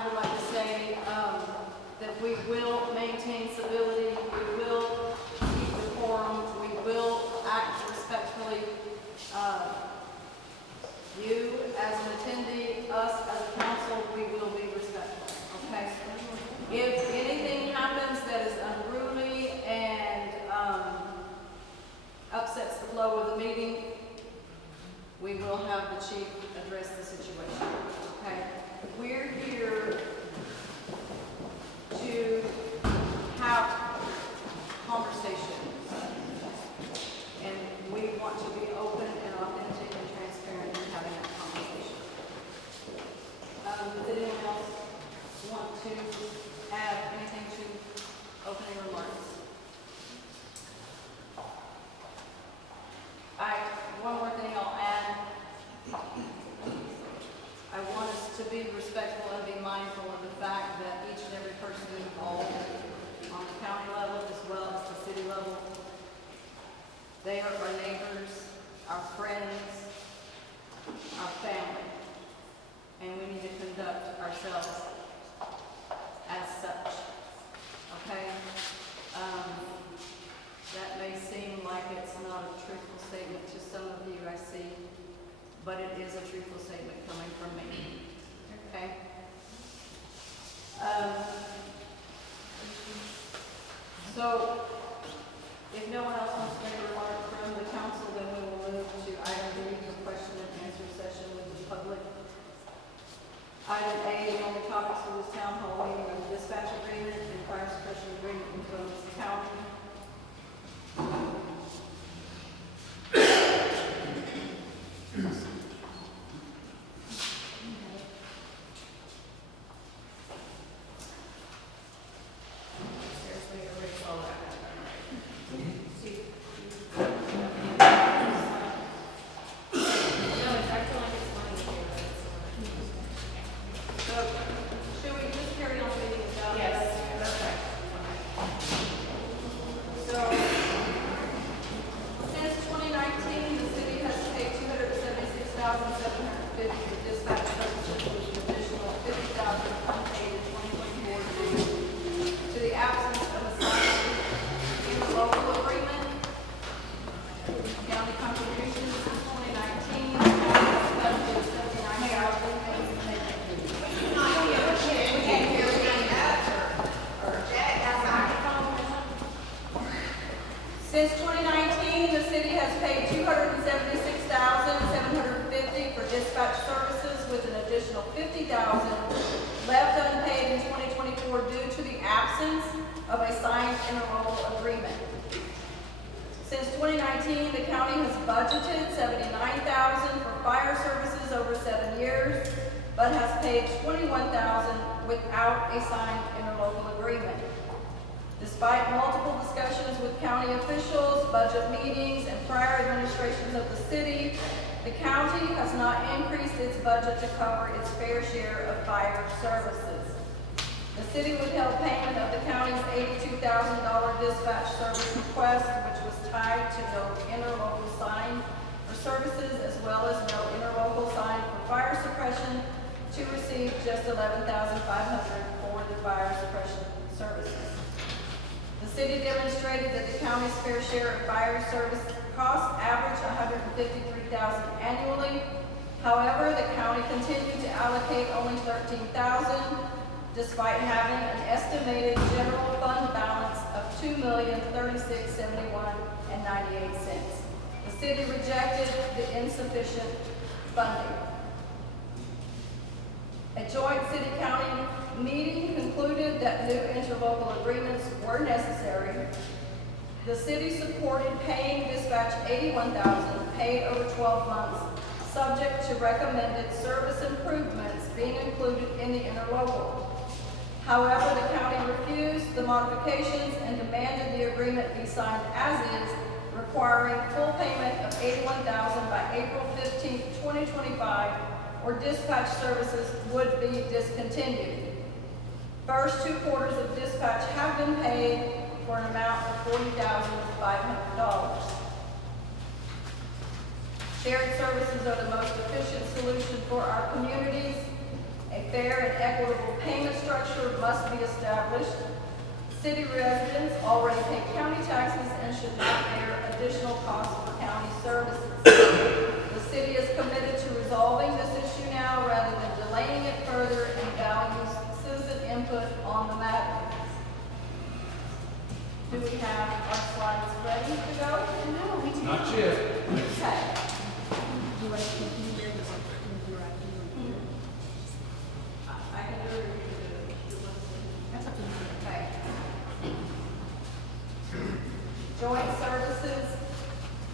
I would like to say that we will maintain civility, we will keep decorum, we will act respectfully. You as an attendee, us as a council, we will be respectful, okay? If anything happens that is unruly and upsets the flow of the meeting, we will have the chief address the situation, okay? We're here to have conversation, and we want to be open and authentic and transparent in having that conversation. Does anyone else want to add anything to opening remarks? One more thing I'll add. I want us to be respectful and be mindful of the fact that each and every person involved on the county level as well as the city level, they are our neighbors, our friends, our family, and we need to conduct ourselves as such, okay? That may seem like it's not a truthful statement to some of you, I see, but it is a truthful statement coming from me, okay? So, if no one else wants to make a remark from the council, then we will move to item B, the question and answer session with the public. Item A, the only topics for this town hall meeting are the dispatch agreement and fire suppression agreement in Columbus County. Since 2019, the city has paid $276,750 for dispatch services, with an additional $50,000 left unpaid in 2024 due to the absence of a signed interlocal agreement. Since 2019, the county has budgeted $79,000 for fire services over 7 years, but has paid $21,000 without a signed interlocal agreement. Despite multiple discussions with county officials, budget meetings, and prior administrations of the city, the county has not increased its budget to cover its fair share of fire services. The city withheld payment of the county's $82,000 dispatch service request, which was tied to no interlocal sign for services as well as no interlocal sign for fire suppression, to receive just $11,500 for the fire suppression services. The city demonstrated that the county's fair share of fire service costs average $153,000 annually. However, the county continued to allocate only $13,000, despite having an estimated general fund balance of $2,036,71.98. The city rejected the insufficient funding. A joint city-county meeting concluded that new interlocal agreements were necessary. The city supported paying dispatch $81,000 paid over 12 months, subject to recommended service improvements being included in the interlocal. However, the county refused the modifications and demanded the agreement be signed as is, requiring full payment of $81,000 by April 15, 2025, or dispatch services would be discontinued. First 2 quarters of dispatch have been paid for an amount of $40,500. Shared services are the most efficient solution for our communities. A fair and equitable payment structure must be established. City residents already pay county taxes and should not bear additional costs for county services. The city is committed to resolving this issue now rather than delaying it further and values citizen input on the matter. Do we have our slides ready to go? No, we do Not yet. Okay. I can do it. That's up to you. Okay. Joint services.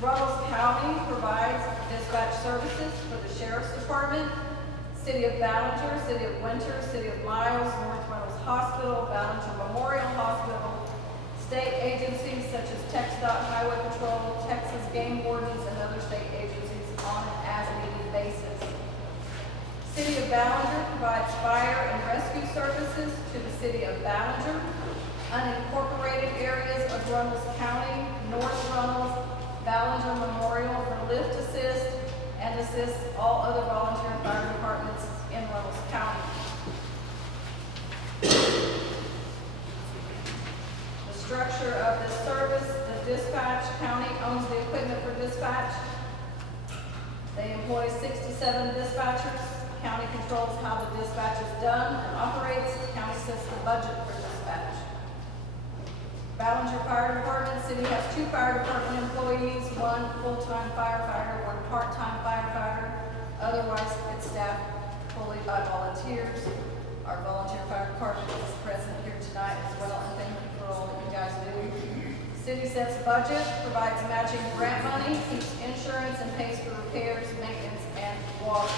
Russell County provides dispatch services for the Sheriff's Department, City of Ballinger, City of Winter, City of Miles, North Reynolds Hospital, Ballinger Memorial Hospital, state agencies such as TxDOT, Highway Patrol, Texas Game Wardens, and other state agencies on an as-needed basis. City of Ballinger provides fire and rescue services to the City of Ballinger, unincorporated areas of Runnels County, North Runnels, Ballinger Memorial for lift assist, and assists all other volunteer fire departments in Runnels County. The structure of this service, the dispatch county owns the equipment for dispatch. They employ 6 to 7 dispatchers. County controls how the dispatch is done and operates. The county sets the budget for dispatch. Ballinger Fire Department, city has 2 fire department employees, 1 full-time firefighter, 1 part-time firefighter. Otherwise, it's staffed fully by volunteers. Our volunteer fire department is present here tonight as well, and thank you for all that you guys do. City sets budget, provides matching grant money, keeps insurance, and pays for repairs, maintenance, and water.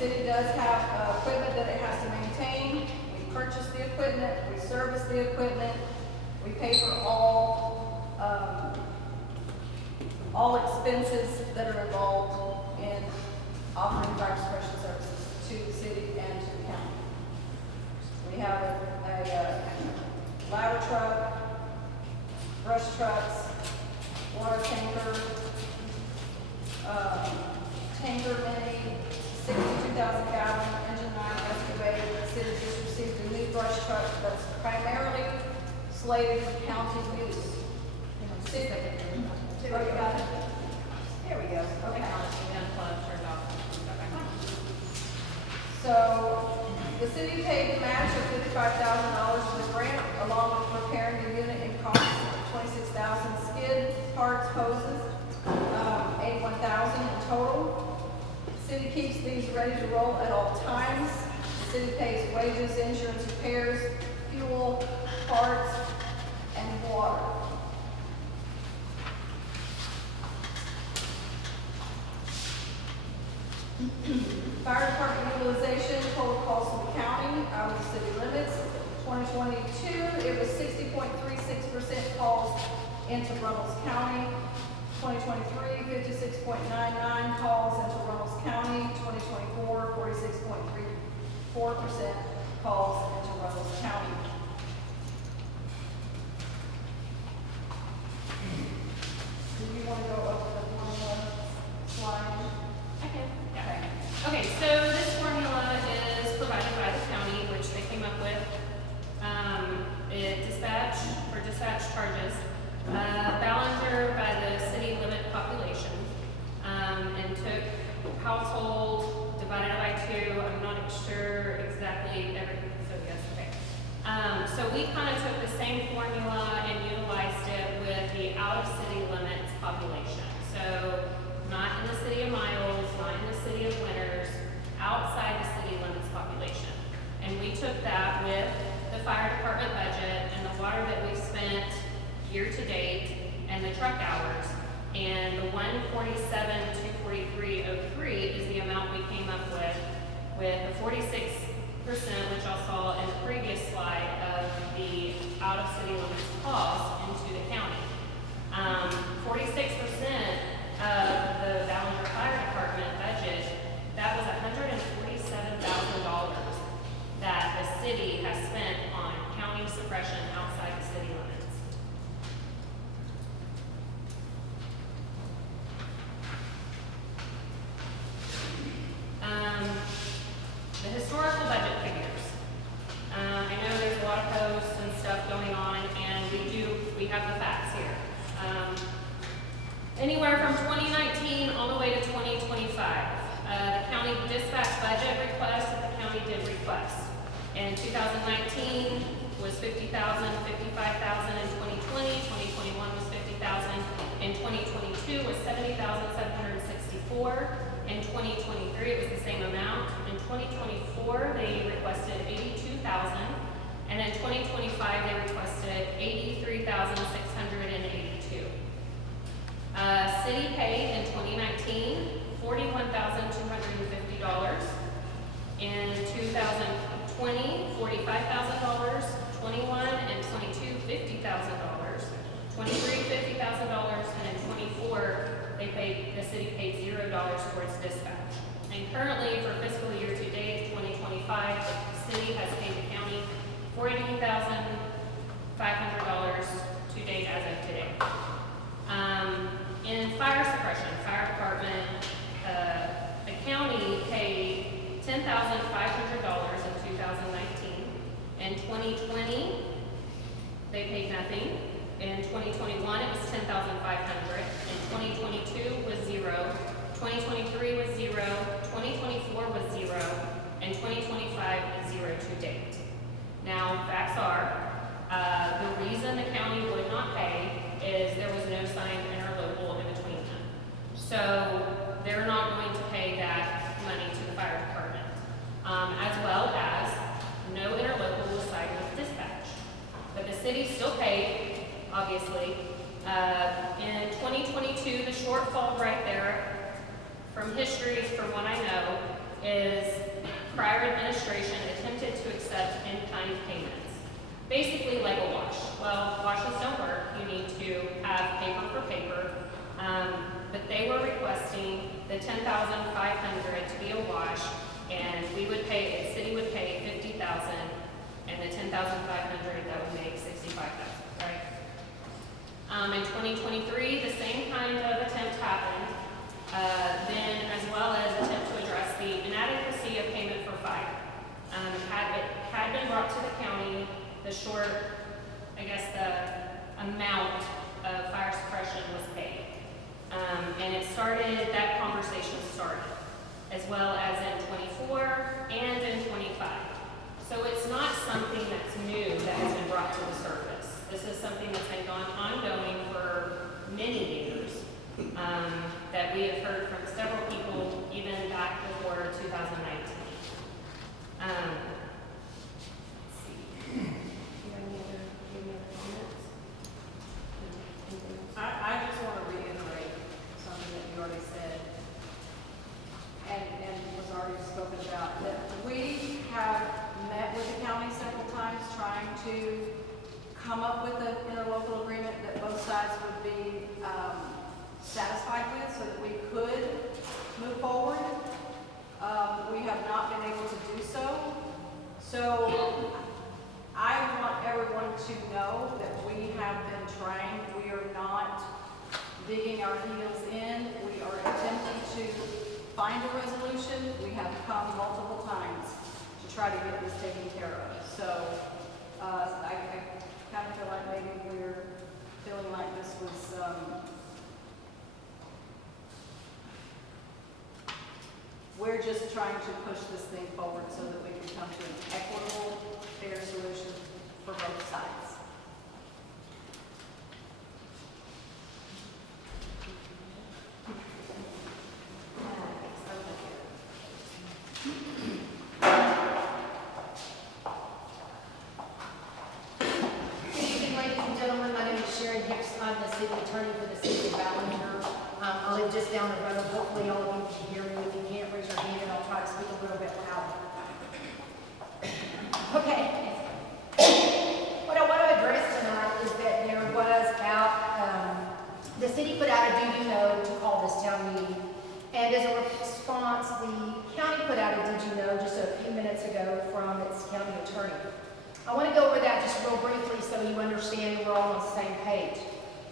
The city does have equipment that it has to maintain. We purchase the equipment, we service the equipment, we pay for all expenses that are involved in offering fire suppression services to the city and to the county. We have a ladder truck, brush trucks, water tanker, tanker mini, 62,000 gallon engine 9 excavator. The city just received a new brush truck that's primarily slated for county use. City, oh, you got it? There we go. Okay. So the city paid the match of $55,000 for the grant, along with repairing the unit in cost of 26,000 skid parts, hoses, 81,000 in total. City keeps these ready to roll at all times. The city pays wages, insurance, repairs, fuel, parts, and water. Fire department utilization, total cost of the county out of the city limits. 2022, it was 60.36% calls into Runnels County. 2023, 56.99 calls into Runnels County. 2024, 46.34% calls into Runnels County. Do you want to go over the formula slide? Okay. Okay. Okay, so this formula is provided by the county, which they came up with. Dispatch charges, Ballinger by the city limit population, and took household divided by 2. I'm not sure exactly everything, so yes, okay. So we kind of took the same formula and utilized it with the out-of-city limits population. So not in the city of Miles, not in the city of Winters, outside the city limits population. And we took that with the fire department budget and the water that we spent year to date and the truck hours. And the 147,243.03 is the amount we came up with the 46%, which y'all saw in the previous slide, of the out-of-city limits calls into the county. 46% of the Ballinger Fire Department budget, that was $147,000 that the city has spent on county suppression outside the city limits. from 2019 all the way to 2025. The county dispatch budget request that the county did request. In 2019 was 50,000, 55,000 in 2020, 2021 was 50,000, in 2022 was 70,764, in 2023 it was the same amount, in 2024 they requested 82,000, and in 2025 they requested 83,682. City paid in 2019 $41,250. In 2020, $45,000. 21 and 22, $50,000. 23, $50,000, and in 24, the city paid $0 towards dispatch. And currently, for fiscal year to date, 2025, the city has paid the county $42,500 to date as of today. In fire suppression, fire department, the county paid $10,500 in 2019. In 2020, they paid nothing. In 2021, it was $10,500. In 2022 was $0. 2023 was $0. 2024 was $0. And 2025 is $0 to date. Now, facts are, the reason the county would not pay is there was no signed interlocal in between them. So they're not going to pay that money to the fire department, as well as no interlocal was signed with dispatch. But the city still paid, obviously. In 2022, the shortfall right there, from history, from what I know, is prior administration attempted to accept in-kind payments. Basically like a wash. Well, washes don't work. You need to have paper for paper. But they were requesting the $10,500 to be a wash, and we would pay, the city would pay $50,000, and the $10,500 that would make $65,000, right? In 2023, the same kind of attempt happened. Then, as well as attempt to address the inadequacy of payment for fire. Had been brought to the county, the short, I guess the amount of fire suppression was paid. And it started, that conversation started, as well as in 24 and in 25. So it's not something that's new that has been brought to the surface. This is something that's been ongoing for many years, that we have heard from several people even back before 2019. Let's see. Do you have any other comments? I just want to reiterate something that you already said, and was already spoken about, that we have met with the county several times trying to come up with an interlocal agreement that both sides would be satisfied with so that we could move forward. We have not been able to do so. So I want everyone to know that we have been trying. We are not digging our heels in. We are attempting to find a resolution. We have come multiple times to try to get this taken care of. So I kind of feel like maybe we're feeling like this was we're just trying to push this thing forward so that we can come to an equitable, fair solution for both sides. Good evening, ladies and gentlemen. My name is Sharon Hicks. I'm the city attorney for the city of Ballinger. I live just down the road. Hopefully all of you can hear me. If you can't, raise your hand and I'll try to speak a little bit louder. Okay. What I want to address tonight is that there was the city put out a do you know to call this town meeting. And as a response, the county put out a did you know just a few minutes ago from its county attorney. I want to go over that just real briefly so you understand we're all on the same page.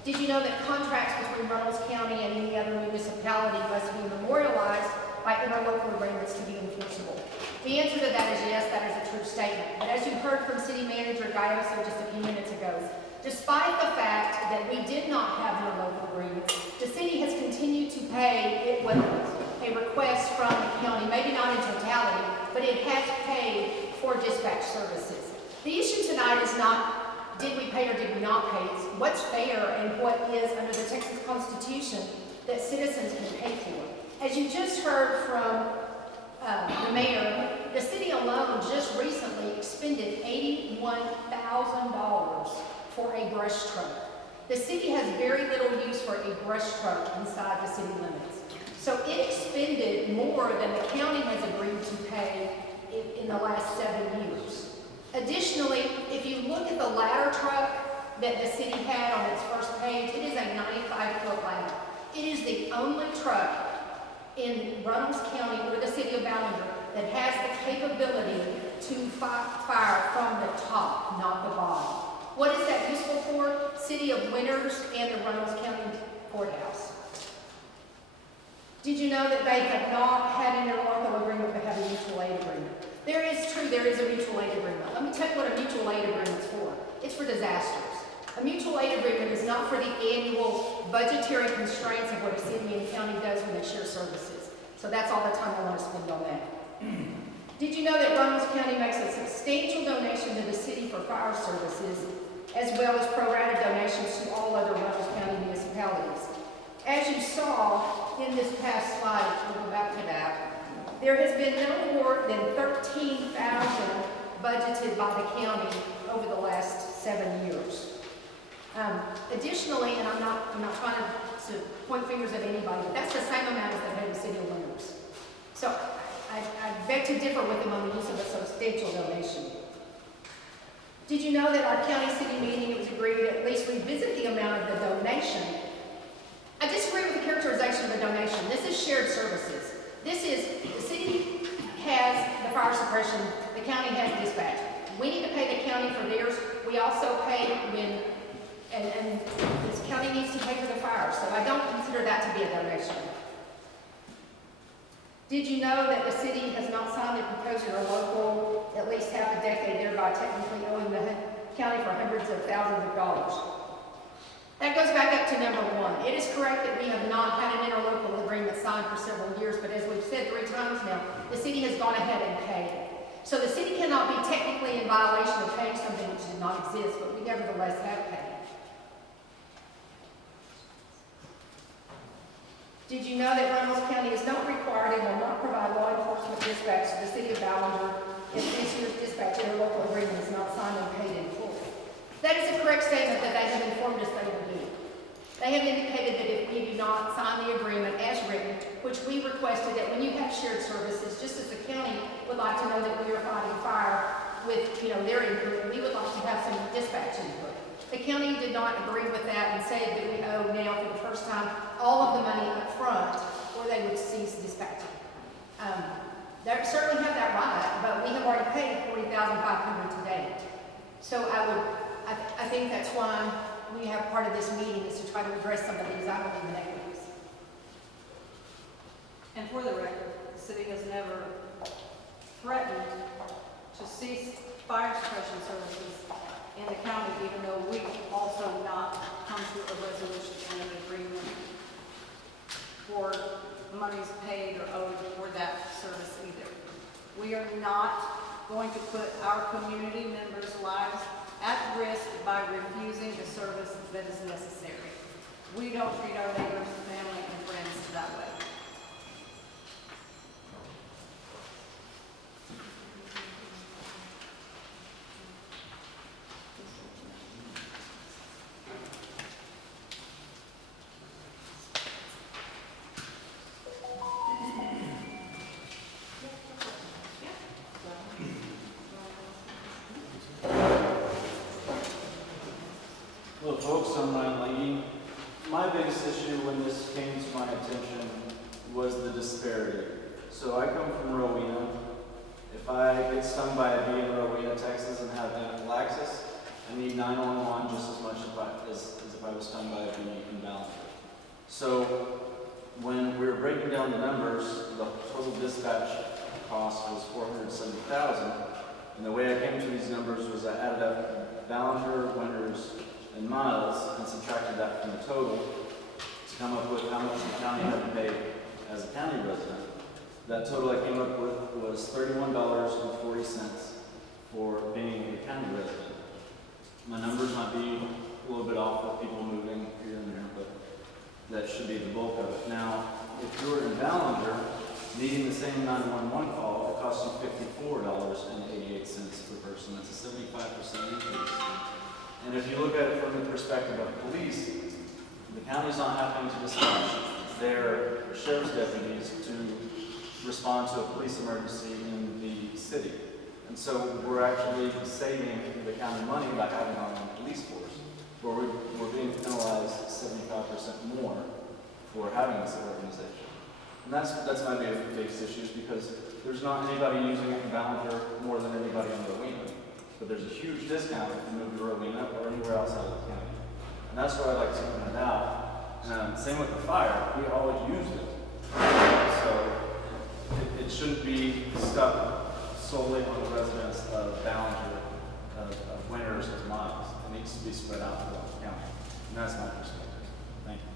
Did you know that contracts between Reynolds County and any other municipality must be memorialized by interlocal agreements to be enforceable? The answer to that is yes, that is a true statement. But as you heard from City Manager Gayoso just a few minutes ago, despite the fact that we did not have interlocal agreements, the city has continued to pay, it was a request from the county, maybe not in totality, but it has paid for dispatch services. The issue tonight is not did we pay or did we not pay, it's what's fair and what is under the Texas Constitution that citizens can pay for. As you just heard from the mayor, the city alone just recently expended $81,000 for a brush truck. The city has very little use for a brush truck inside the city limits. So it expended more than the county has agreed to pay in the last 7 years. Additionally, if you look at the ladder truck that the city had on its first page, it is a 95-foot ladder. It is the only truck in Runnels County or the city of Ballinger that has the capability to fire from the top, not the bottom. What is that useful for? City of Winters and the Runnels County Courthouse. Did you know that they have not had an interlocal agreement but have a mutual aid agreement? There is a mutual aid agreement. Let me tell you what a mutual aid agreement is for. It's for disasters. A mutual aid agreement is not for the annual budgetary constraints of what a city and county does when they share services. So that's all the time I want to spend on that. Did you know that Runnels County makes a substantial donation to the city for fire services, as well as pro rata donations to all other Runnels County municipalities? As you saw in this past slide, if we go back to that, there has been no more than $13,000 budgeted by the county over the last 7 years. Additionally, and I'm not trying to point fingers at anybody, but that's the same amount as they pay the city of Winters. So I beg to differ with them on the use of a substantial donation. Did you know that our county city meeting, it was agreed to at least revisit the amount of the donation? I disagree with the characterization of the donation. This is shared services. This is, the city has the fire suppression, the county has dispatch. We need to pay the county for theirs. We also pay when, and this county needs to pay for the fire, so I don't consider that to be a donation. Did you know that the city has not signed a proposed interlocal at least half a decade, thereby technically owing the county for hundreds of thousands of dollars? That goes back up to number one. It is correct that we have not had an interlocal agreement signed for several years, but as we've said 3 times now, the city has gone ahead and paid. So the city cannot be technically in violation of paying something which did not exist, but we nevertheless have paid. Did you know that Runnels County is not required and will not provide law enforcement dispatch to the city of Ballinger if this year's dispatch interlocal agreement is not signed and paid in full? That is a correct statement that they have informed us they will do. They have indicated that if we do not sign the agreement as written, which we requested that when you have shared services, just as the county would like to know that we are fighting fire with their input, we would like to have some dispatch input. The county did not agree with that and said that we owe now for the first time all of the money up front or they would cease dispatching. They certainly have that right, but we have already paid $40,500 to date. So I think that's why we have part of this meeting is to try to address some of these hourly inequities. And for the record, the city has never threatened to cease fire suppression services in the county, even though we also not come to a resolution and an agreement for monies paid or owed for that service either. We are not going to put our community members' lives at risk by refusing the service that is necessary. We don't treat our neighbors, family, and friends that way. Hello folks, I'm Ryan Leahy. My biggest issue when this came to my attention was the disparity. So I come from Rowena. If I get stung by a bee in Rowena, Texas and have anaphylaxis, I need 911 just as much as if I was stung by a bee in Ballinger. So when we were breaking down the numbers, the total dispatch cost was $470,000. And the way I came to these numbers was I added up Ballinger, Winters, in miles and subtracted that from the total to come up with how much the county had to pay as a county resident, that total I came up with was $31.40 for being a county resident. My numbers might be a little bit off with people moving here and there, but that should be the bulk of it. Now, if you're in Ballinger, needing the same 911 call, it costs you $54.88 per person. That's a 75% increase. And if you look at it from the perspective of police, the county's not having to dispatch their sheriff's deputies to respond to a police emergency in the city. And so we're actually saving the county money by having our own police force, where we're being penalized 75% more for having this organization. And that's my biggest issue, is because there's not anybody using it in Ballinger more than anybody in Rowena. But there's a huge discount if you move to Rowena or anywhere else out of the county. And that's where I like to point it out. Same with the fire, we always used it. So it shouldn't be stuck solely on the residents of Ballinger, of Winters, of Miles. It needs to be spread out throughout the county. And that's my perspective. Thank you.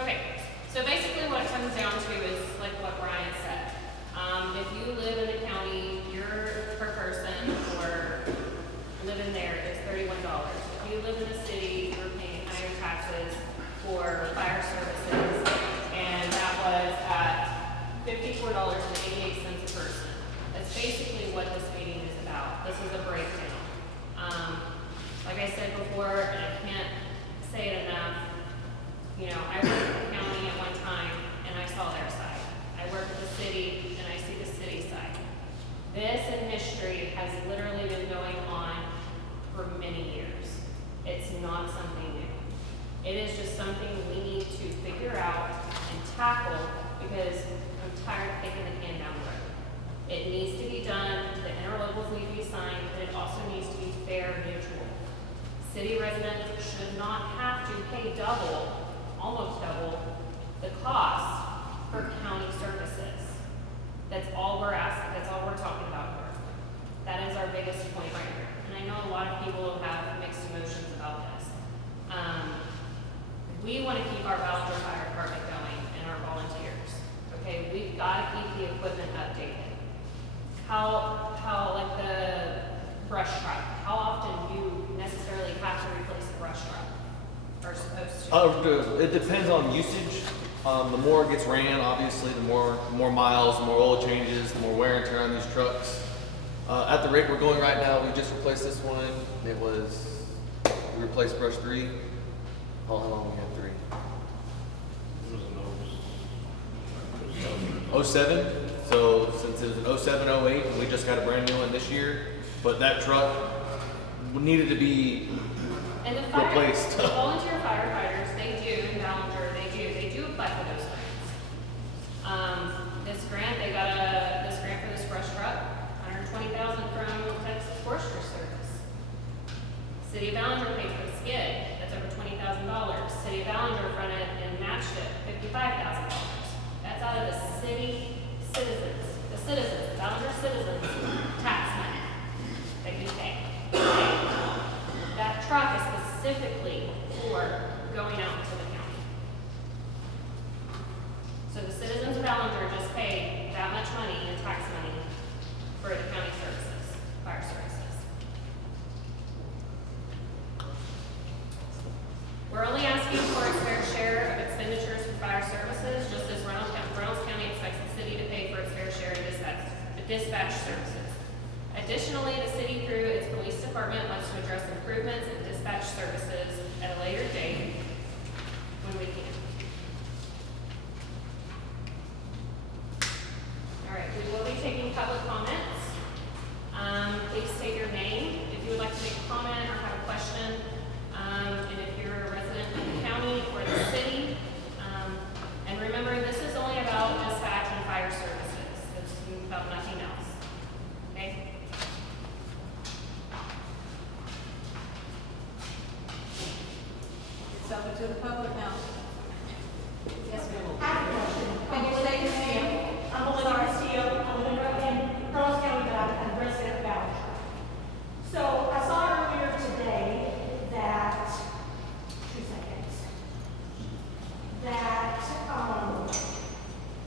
Okay, so basically what it comes down to is like what Brian said. If you live in the county, your per person for living there is $31. If you live in the city, you're paying higher taxes for fire services, and that was at $54.88 a person. That's basically what this meeting is about. This is a breakdown. Like I said before, and I can't say it enough, you know, I worked at the county at one time, and I saw their side. I worked at the city, and I see the city side. This in history has literally been going on for many years. It's not something new. It is just something we need to figure out and tackle, because I'm tired of kicking the can down the road. It needs to be done, the interlocals need to be signed, but it also needs to be fair and mutual. City residents should not have to pay double, almost double, the cost for county services. That's all we're asking, that's all we're talking about here. That is our biggest point right here. And I know a lot of people have mixed emotions about this. We want to keep our Ballinger Fire Department going and our volunteers. Okay, we've got to keep the equipment updated. How like the brush truck, how often do you necessarily have to replace the brush truck? Or supposed to? It depends on usage. The more it gets ran, obviously, the more miles, the more oil changes, the more wear and tear on these trucks. At the rate we're going right now, we just replaced this one. We replaced brush 3. How long we had 3? 07. So since it was an 07, 08, and we just got a brand new one this year. But that truck needed to be And the replaced. The volunteer firefighters, they do apply for those grants. This grant, they got this grant for this brush truck, $120,000 from Texas Forestry Service. City of Ballinger paid for the skid, that's over $20,000. City of Ballinger fronted and matched it, $55,000. That's out of the city citizens, the Ballinger citizens' tax money that you pay. That truck is specifically for going out into the county. So the citizens of Ballinger just pay that much money in tax money for the county services, fire services. We're only asking for its fair share of expenditures for fire services, just as Reynolds County expects the city to pay for its fair share of dispatch services. Additionally, the city, through its police department, wants to address improvements in dispatch services at a later date when we can. All right, we will be taking public comments. Please state your name if you would like to make a comment or have a question. And if you're a resident of the county or the city, and remember, this is only about dispatch and fire services. It's about nothing else. Okay? It's open to the public now. Yes, ma'am. I have a question. Can you state your name? I'm Olivia Castillo. I live in Carlos County, but I'm a resident of Ballenger. So I saw earlier today that, 2 seconds, that,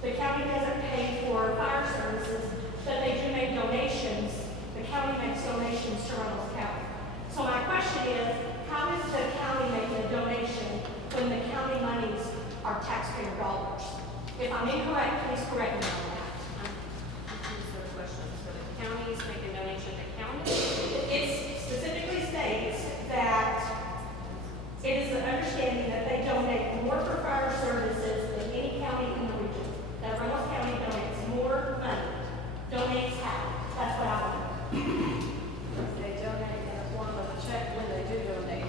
the county doesn't pay for fire services, but they do make donations. The county makes donations to Reynolds County. So my question is, how is the county making a donation when the county monies are taxpayer dollars? If I'm incorrect, please correct me on that. These are questions for the counties, make a donation to county. It specifically states that it is the understanding that they donate more for fire services than any county in the region. That Reynolds County donates more money. Donates how? That's what I want to know. They donate in the form of a check when they do donate.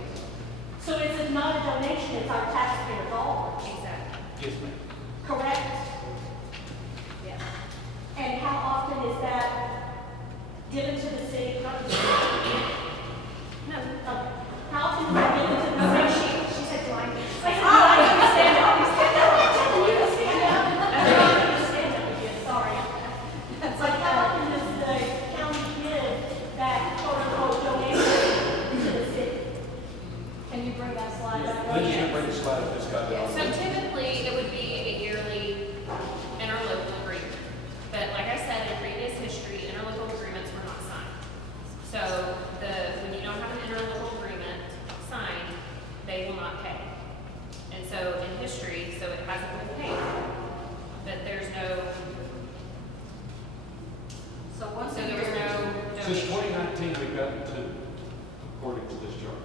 So it's not a donation, it's our taxpayer dollars. Exactly. Yes, ma'am. Correct? Yes. And how often is that given to the city? No, How often is that given to the city? She said blind. I said, I understand that. You stand up. You stand up. You stand up again, sorry. It's like, how often does the county give that quote-unquote donation to the city? Can you bring that slide back up? Lindsay, bring the slide up, it's got it on. so typically, it would be a yearly interlocal agreement. But like I said, in previous history, interlocal agreements were not signed. So when you don't have an interlocal agreement signed, they will not pay. And so in history, so it hasn't been paid. But there's no, So once so a there was year, no Since donation. 2019, we've gotten two, according to this chart.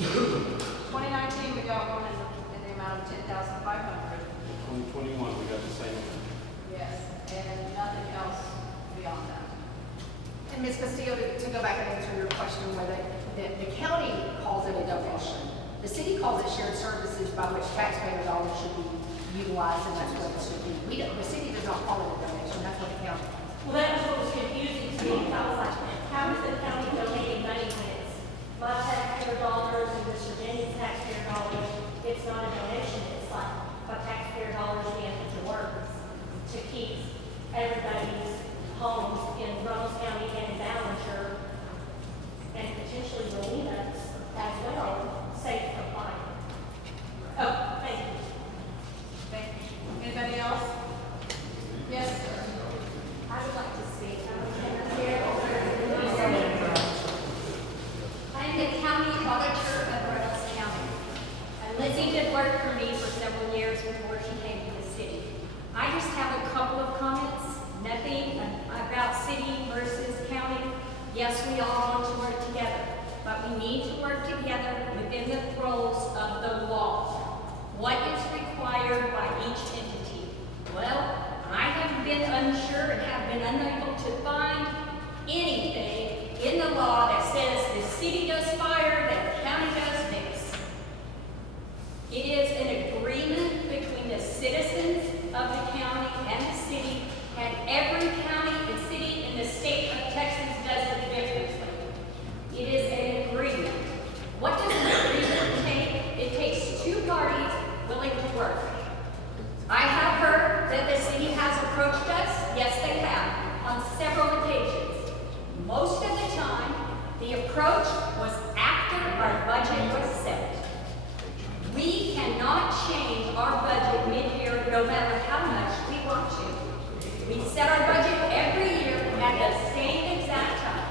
2019, we got one in the amount of 10,500. 2021, we got the same amount. Yes, and nothing else beyond that. And Ms. Castillo, to go back and answer your question whether the county calls it a donation. The city calls it shared services by which taxpayer dollars should be utilized, and that's what it should be. The city does not call it a donation, that's what the county calls it. Well, that was what was confusing to me. I was like, how is the county donating money when it's my taxpayer dollars and Mr. Jenny's taxpayer dollars? It's not a donation, it's like what taxpayer dollars we have to work to keep everybody's homes in Reynolds County and in Ballenger and potentially Rowena as well, safe from fire. Oh, thank you. Okay, anybody else? Yes, sir. I would like to speak. I'm the county auditor of Reynolds County. And Lizzie did work for me for several years before she came to the city. I just have a couple of comments, nothing about city versus county. Yes, we all want to work together, but we need to work together within the throes of the law. What is required by each entity? Well, I have been unsure and have been unable to find anything in the law that says the city does fire, that the county does this. It is an agreement between the citizens of the county and the city, and every county and city in the state of Texas does it differently. It is an agreement. What does an agreement take? It takes two parties willing to work. I have heard that the city has approached us. Yes, they have, on several occasions. Most of the time, the approach was after our budget was set. We cannot change our budget mid-year no matter how much we want to. We set our budget every year at the same exact time.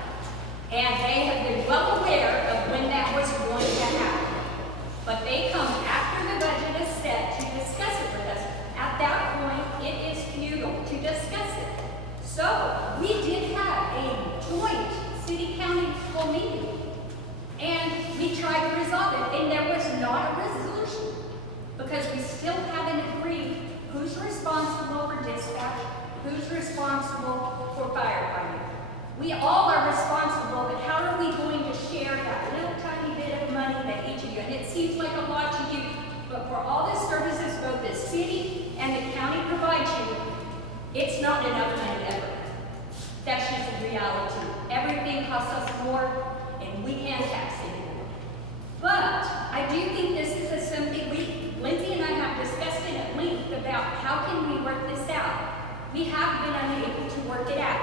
And they have been well aware of when that was going to happen. But they come after the budget is set to discuss it with us. At that point, it is futile to discuss it. So, we did have a joint city-county full meeting. And we tried to resolve it, and there was not a resolution. Because we still haven't agreed who's responsible for dispatch, who's responsible for firefighting. We all are responsible, but how are we going to share that little tiny bit of money that each of you, and it seems like a lot to you, but and the county provides you, it's not enough money ever. That's just a reality. Everything costs us more, and we can't tax anymore. But I do think this is something Lindsay and I have discussed it at length about how can we work this out. We have been unable to work it out.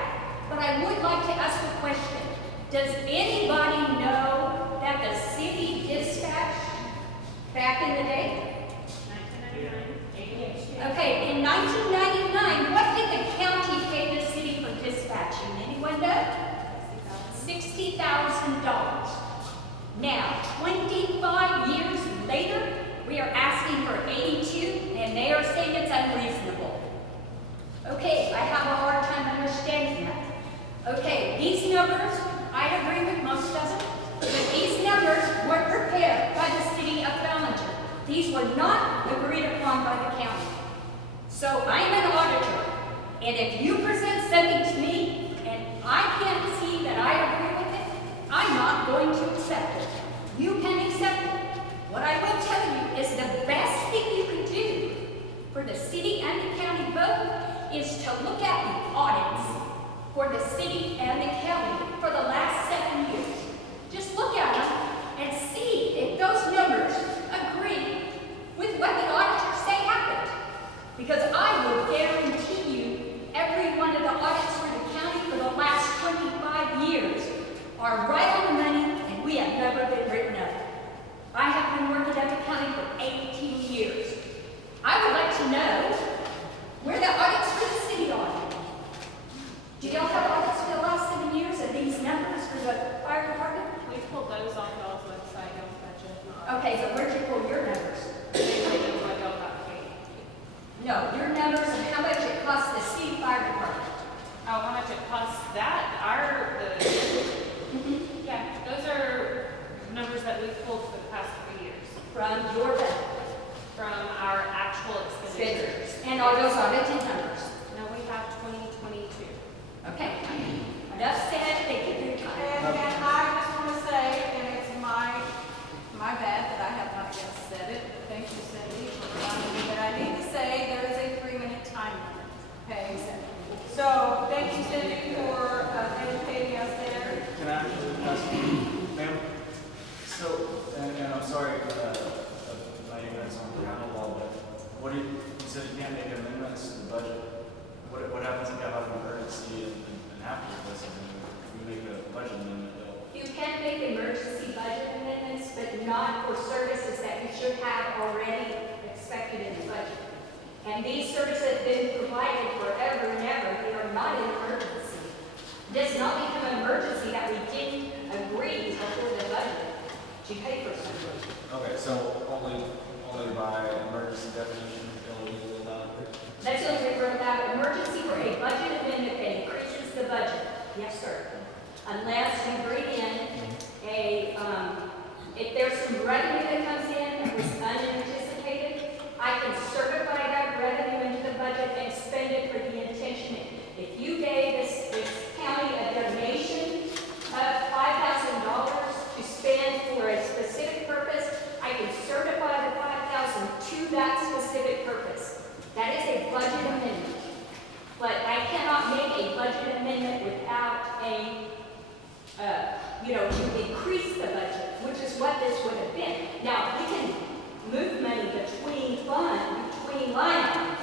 But I would like to ask a question. Does anybody know that the city dispatch back in the day? 1999. Okay, in 1999, what did the county pay the city for dispatching? Anyone know? $60,000. Now, 25 years later, we are asking for 82, and they are saying it's unreasonable. Okay, I have a hard time understanding that. Okay, these numbers, I agree with most of them, but these numbers were prepared by the city of Ballinger. These were not agreed upon by the county. So I'm an auditor, and if you present something to me, and I can't see that I agree with it, I'm not going to accept it. You can accept it. What I will tell you is the best thing you can do for the city and the county both is to look at the audits for the city and the county for the last 7 years. Just look at them and see if those numbers agree with what the auditors say happened. Because I will guarantee you every one of the audits for the county for the last 25 years are right on the money, and we have never been written up. I have been working at the county for 18 years. I would like to know where the audits for the city are. Do y'all have audits for the last 7 years of these numbers for the fire department? We pulled those off y'all's website, y'all's budget. Okay, so where'd you pull your numbers? They know what y'all got paid. No, your numbers and how much it costs the city fire department. Oh, how much it costs that? Yeah, those are numbers that we've pulled for the past 3 years From your budget. from our actual expenditures. And are those audited numbers? Now we have 2022. Okay. Enough said, thank you for your time. And I just want to say, and it's my bad that I have not yet said it. Thank you, Cindy, for reminding me, but I need to say there is a 3-minute time limit. Okay? So, thank you, Cindy, for educating us there. Can I ask you, ma'am? So, and I'm sorry, my ignorance on the law, but what do you said you can't make amendments to the budget. What happens if you have an emergency and after this, and we make a budget amendment? You can make emergency budget amendments, but not for services that you should have already expected in the budget. And these services have been provided forever and ever. They are not an emergency. It does not become an emergency that we didn't agree before the budget to pay for something. Okay, so only by emergency definition, illegal allowed. That's what we wrote about emergency for a budget amendment that increases the budget. Yes, sir. Unless you bring in if there's some revenue that comes in that was unanticipated, I can certify that revenue into the budget and spend it for the intention. If you gave this county a donation of $5,000 to spend for a specific purpose, I can certify the $5,000 to that specific purpose. That is a budget amendment. But I cannot make a budget amendment without to increase the budget, which is what this would have been. Now, we can move money between line items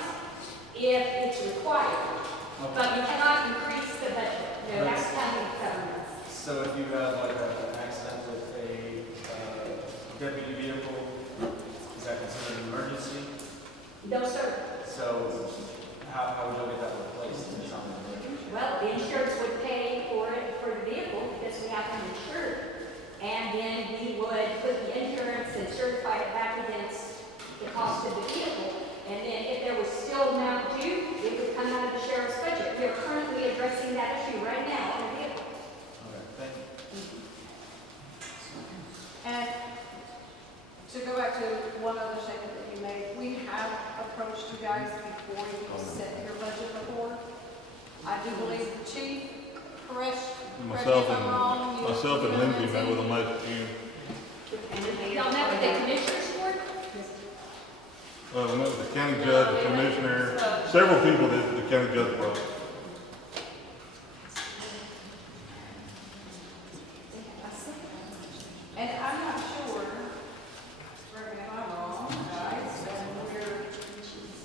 if it's required, but we cannot increase the budget. No, that's county government. So if you have like an accident with a deputy vehicle, is that considered an emergency? No, sir. So how would you get that replaced? It's not an emergency. Well, the insurance would pay for it for the vehicle because we have to insure it. And then we would put the insurance and certify it back against the cost of the vehicle. And then if there was still amount due, it would come out of the sheriff's budget. We are currently addressing that issue right now on the vehicle. Okay, thank you. And to go back to one other statement that you made, we have approached you guys before you set your budget before. I do believe the chief, correct me if I'm wrong. Myself and Lindsay met with them last June. Y'all met with the commissioners for it? We met with the county judge, the commissioner, several people that the county judge brought. And I'm not sure, correct me if I'm wrong, guys, that we're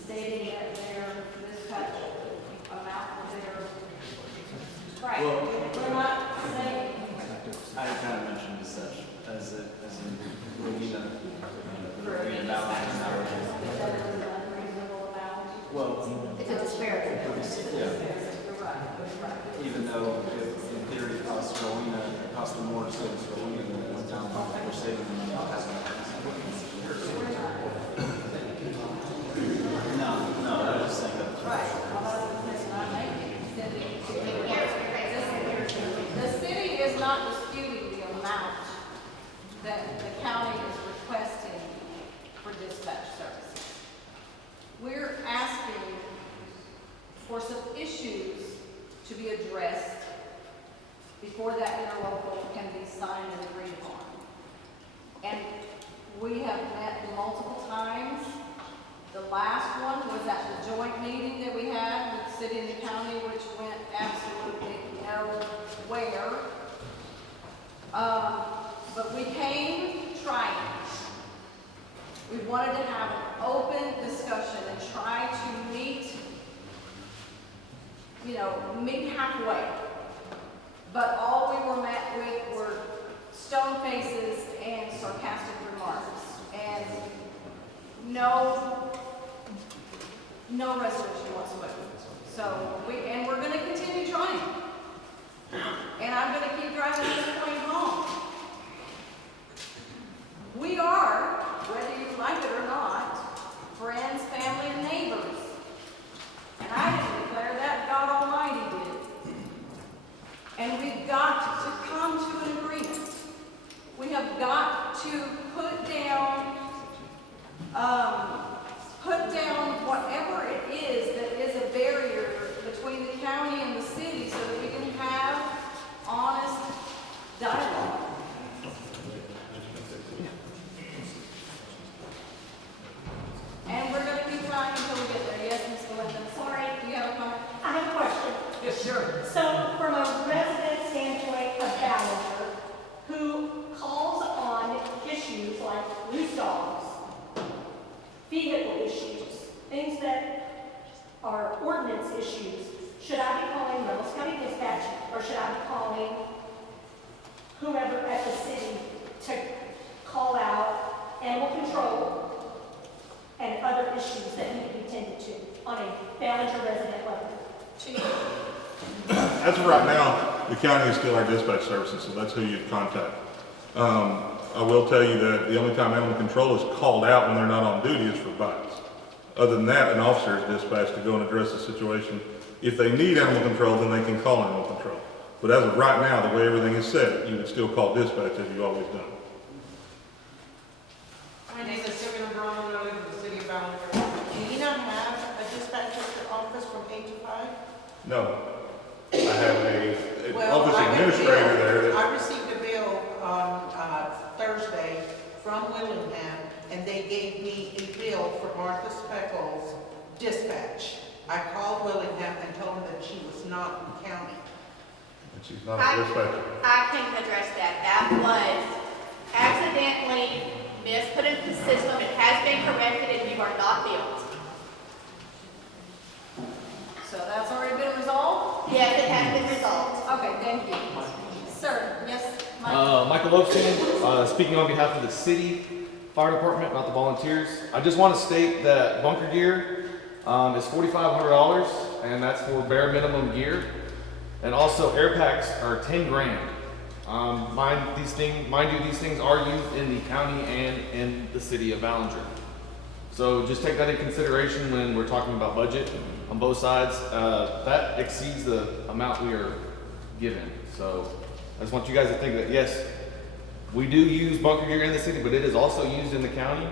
stating that their dispatch amount for their. Right, Well- we're not saying. I kind of mentioned as such, as in Rowena, Rowena That balance. is an unreasonable amount. Well, It's a disparity. yeah, You're right, you're right. even though if in theory it costs Rowena, it costs them more to service Rowena than it went down, we're saving them money. No, I was just saying that. Right, well, that's the point I'm making. The city is not disputing the amount that the county is requesting for dispatch services. We're asking for some issues to be addressed before that interlocal can be signed and agreed upon. And we have met multiple times. The last one was at the joint meeting that we had with the city and the county, which went absolutely nowhere. But we came trying. We wanted to have an open discussion and try to meet, meet halfway. But all we were met with were stone faces and sarcastic remarks, and no resolution whatsoever. So we're gonna continue trying. And I'm gonna keep driving this point home. We are, whether you like it or not, friends, family, and neighbors. And I didn't declare that, God Almighty did. And we've got to come to an agreement. We have got to put down whatever it is that is a barrier between the county and the city so that we can have honest dialogue. And we're gonna keep trying until we get there. Yes, Ms. Belinda? Sorry. Do you have a comment? I have a question. Yes, sure. So from a resident standpoint of Ballinger, who calls on issues like loose dogs, vehicle issues, things that are ordinance issues, should I be calling Reynolds County Dispatch or should I be calling whoever at the city to call out animal control and other issues that need to be tended to on a Ballinger resident level? Chief? As of right now, the county is still our dispatch services, so that's who you'd contact. I will tell you that the only time animal control is called out when they're not on duty is for bites. Other than that, an officer is dispatched to go and address the situation. If they need animal control, then they can call animal control. But as of right now, the way everything is set, you would still call dispatch as you've always done. My name is Sylvia Brown, I live in the city of Ballinger. Do you not have a dispatch at your office from 8 to 5? No. I have an Well, office I got a administrator bill. there that, I received a bill on Thursday from Willingham, and they gave me a bill for Martha Speckles dispatch. I called Willingham and told them that she was not county. and she's not a dispatcher. I can address that. That was accidentally misput into the system. It has been corrected and you are not billed. So that's already been resolved? Yes, it has been resolved. Okay, thank you. Sir, yes, Mike? Michael Lobstein, speaking on behalf of the city fire department, not the volunteers. I just want to state that bunker gear is $4,500, and that's for bare minimum gear. And also air packs are 10 grand. Mind you, these things are used in the county and in the city of Ballinger. So just take that in consideration when we're talking about budget on both sides. That exceeds the amount we are given. So I just want you guys to think that yes, we do use bunker gear in the city, but it is also used in the county,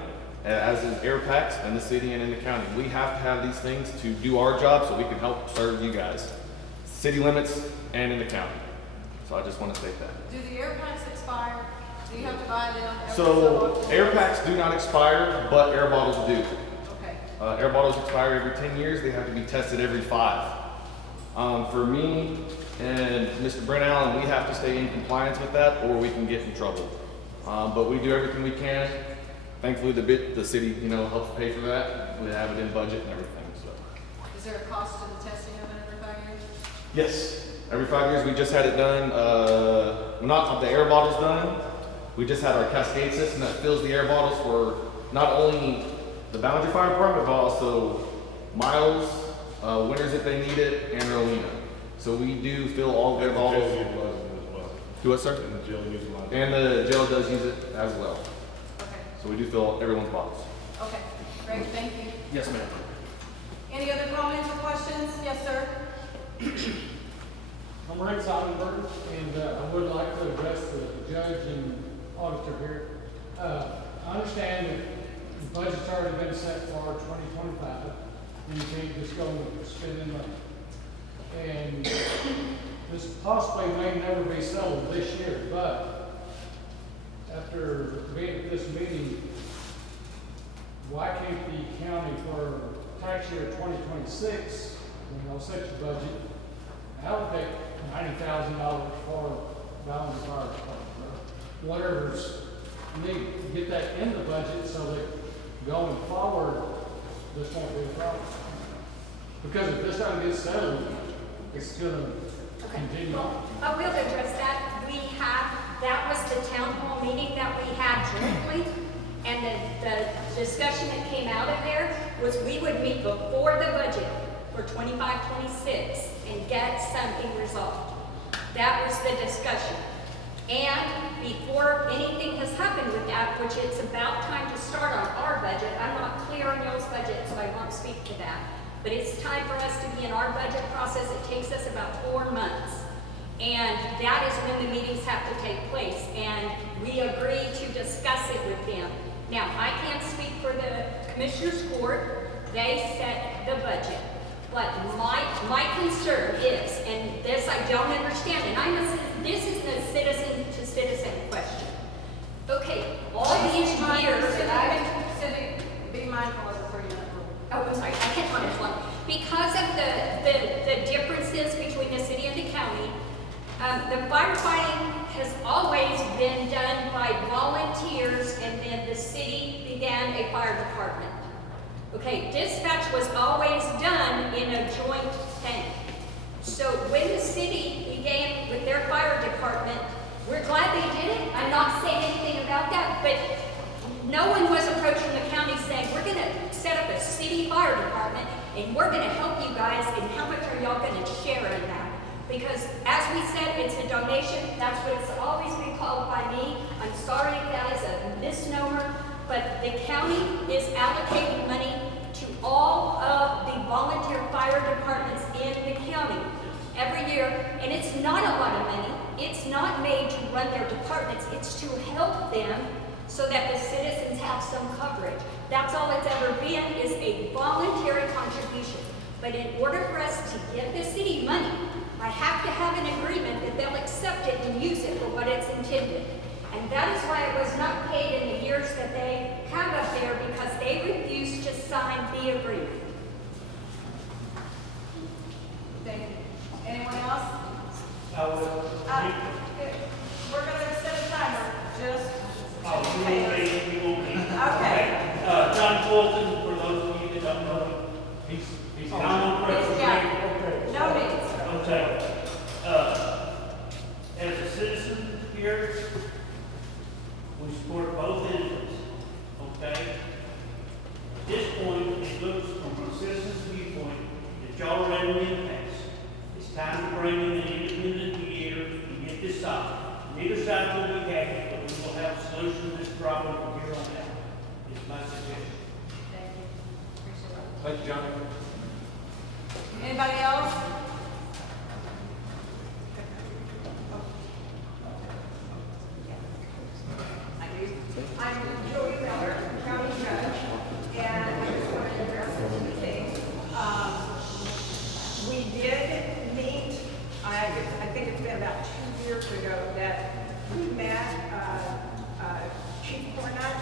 as is air packs in the city and in the county. We have to have these things to do our job so we can help serve you guys, city limits and in the county. So I just want to state that. Do the air packs expire? Do you have to buy them every So often? air packs do not expire, but air bottles do. Okay, Air bottles expire every 10 years. They have to be tested every 5. For me and Mr. Brent Allen, we have to stay in compliance with that or we can get in trouble. But we do everything we can. Thankfully, the city, helps pay for that. We have it in budget and everything, so. Is there a cost to the testing of it every 5 years? Yes, every 5 years. We just had it done, not the air bottles done. We just had our cascade system that fills the air bottles for not only the Ballinger Fire Department, but also Miles, winters if they need it, and Rowena. So we do fill all the air bottles. And the jail utilizes it as well. Do what, sir? And the jail utilizes it. And the jail does use it as well. Okay, So we do fill everyone's bottles. okay, great, thank you. Yes, ma'am. Any other comments or questions? Yes, sir? I'm Rick Seidenberg, and I would like to address the judge and auditor here. I understand that the budget's already been set for 2025, and you can't just go and spend the money. And this possibly may never be settled this year, but after being at this meeting, why can't the county for tax year 2026, when they'll set your budget, allocate $90,000 for Ballinger Fire Department, or whatever's needed, get that in the budget so that going forward, this won't be a problem. Because if this doesn't get settled, it's gonna continue on. I will address that. That was the town hall meeting that we had jointly, and the discussion that came out of there was we would meet before the budget for 25-26 and get something resolved. That was the discussion. And before anything has happened with that, which it's about time to start on our budget, I'm not clear on y'all's budget, so I won't speak to that. But it's time for us to be in our budget process. It takes us about 4 months. And that is when the meetings have to take place. And we agreed to discuss it with them. Now, I can't speak for the Commissioners Court. They set the budget. But my concern is, and this I don't understand, and this is the citizen to citizen question. Okay, all these years that I've Cindy, be mindful of the 3-minute rule. Oh, I'm sorry, I can't find this one. Because of the differences between the city and the county, the firefighting has always been done by volunteers, and then the city began a fire department. Okay, dispatch was always done in a joint thing. So when the city began with their fire department, we're glad they did it. I'm not saying anything about that, but no one was approaching the county saying, we're gonna set up a city fire department and we're gonna help you guys, and how much are y'all gonna share in that? Because as we said, it's a donation. That's what it's always been called by me. I'm sorry if that is a misnomer, but the county is allocating money to all of the volunteer fire departments in the county every year, and it's not a lot of money. It's not made to run their departments. It's to help them so that the citizens have some coverage. That's all it's ever been, is a voluntary contribution. But in order for us to give the city money, I have to have an agreement that they'll accept it and use it for what it's intended. And that is why it was not paid in the years that they have up there, because they refused to sign the agreement. Thank you. Anyone else? We're gonna set a timer, just. Okay. John Fulton, for those of you that don't know him, he's down on pressure. No names. Okay. As a citizen here, we support both entities, okay? At this point, it looks from a citizen's viewpoint that y'all are at an impasse. It's time to bring in an independent mediator and get this solved. Neither side will be happy, but we will have a solution to this problem from here on out. It's my suggestion. Thank you. Appreciate it. Thank you, John. Anybody else? I'm Joey Miller, county judge, and I just wanted to address a few things. We did meet, I think it's been about 2 years ago, that we met Chief Cornett.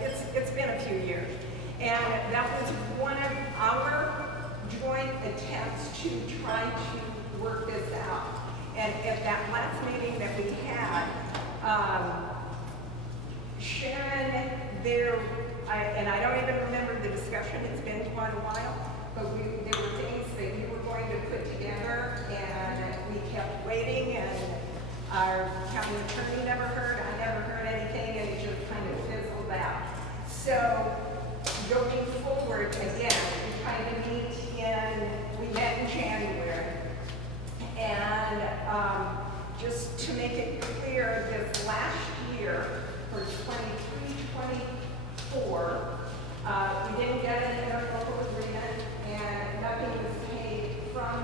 it's been a few years. And that was one of our joint attempts to try to work this out. And at that last meeting that we had, Sharon, and I don't even remember the discussion, it's been quite a while, but there were things that you were going to put together, and we kept waiting, and our county attorney never heard, I never heard anything, and it just kind of fizzled out. So, going forward, again, we kind of we met in January, and just to make it clear, this last year, for 23-24, we didn't get an interlocal agreement, and nothing was paid from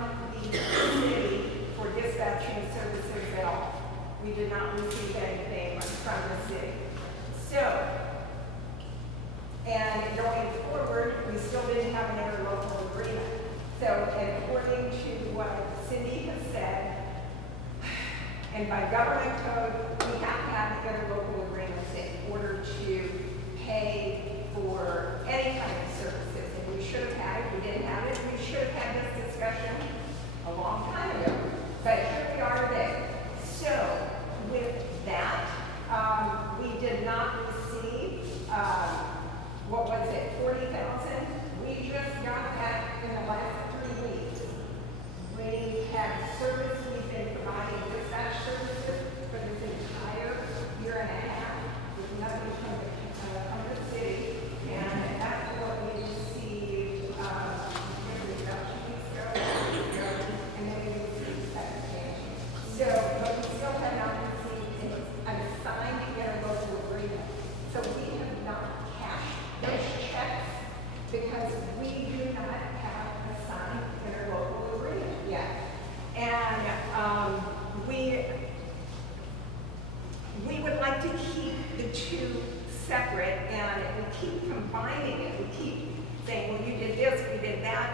the city for dispatching services at all. We did not receive anything from the city. So, and going forward, we still didn't have an interlocal agreement. So, according to what Cindy has said, and by government code, we have to have interlocal agreements in order to pay for any kind of services. And we should have had it, we didn't have it, we should have had this discussion a long time ago. But here we are today. So, with that, we did not receive, what was it, 40,000? We just got that in the last 3 weeks. We have service, we've been providing dispatch services for this entire year and a half with nothing from the city. And that's what we received, about 2 weeks ago, and then we received that. So, but we still have not received an assigned interlocal agreement. So we have not cashed those checks because we do not have a signed interlocal agreement yet. And we would like to keep the two separate, and we keep combining it. We keep saying, well, you did this, we did that.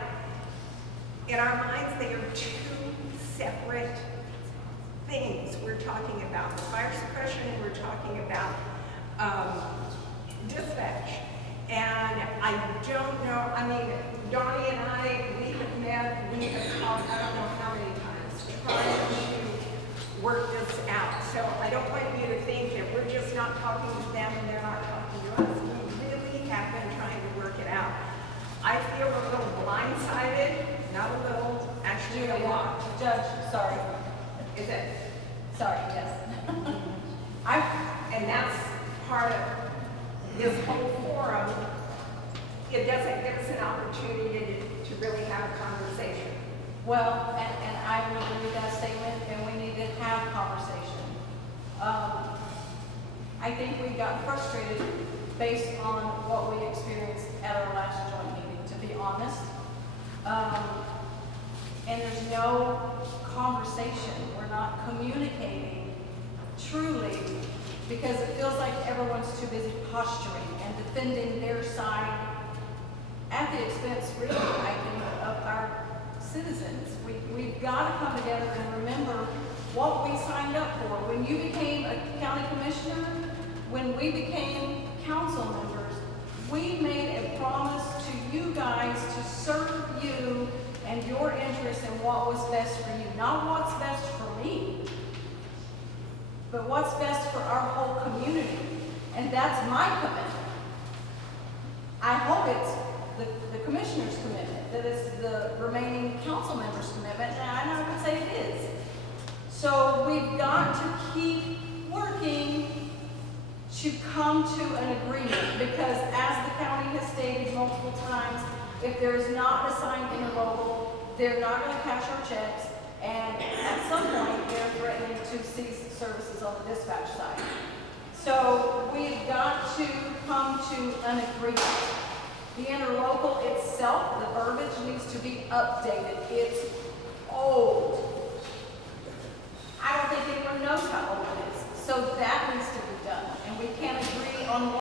In our minds, they are two separate things. We're talking about fire suppression, and we're talking about dispatch. And I don't know, I mean, Donnie and I, we have met, we have talked, I don't know how many times, trying to work this out. So I don't want you to think that we're just not talking to them and they're not talking to us. We really have been trying to work it out. I feel a little blindsided, not a little, actually a lot. Judge, sorry. Is it? Sorry, yes. And that's part of this whole forum. It doesn't give us an opportunity to really have a conversation. Well, and I would agree with that statement, and we need to have conversation. I think we got frustrated based on what we experienced at our last joint meeting, to be honest. And there's no conversation. We're not communicating truly, because it feels like everyone's too busy posturing and defending their side at the expense, really, I think, of our citizens. We've got to come together and remember what we signed up for. When you became a county commissioner, when we became council members, we made a promise to you guys to serve you and your interests and what was best for you. Not what's best for me, but what's best for our whole community. And that's my commitment. I hope it's the commissioner's commitment, that it's the remaining council members' commitment, and I would say it is. So we've got to keep working to come to an agreement, because as the county has stated multiple times, if there is not a signed interlocal, they're not going to cash our checks, and at some point they're threatening to cease services on the dispatch side. So we've got to come to an agreement. The interlocal itself, the verbiage needs to be updated. It's old. I don't think anyone knows how old it is. So that needs to be done. And we can't agree on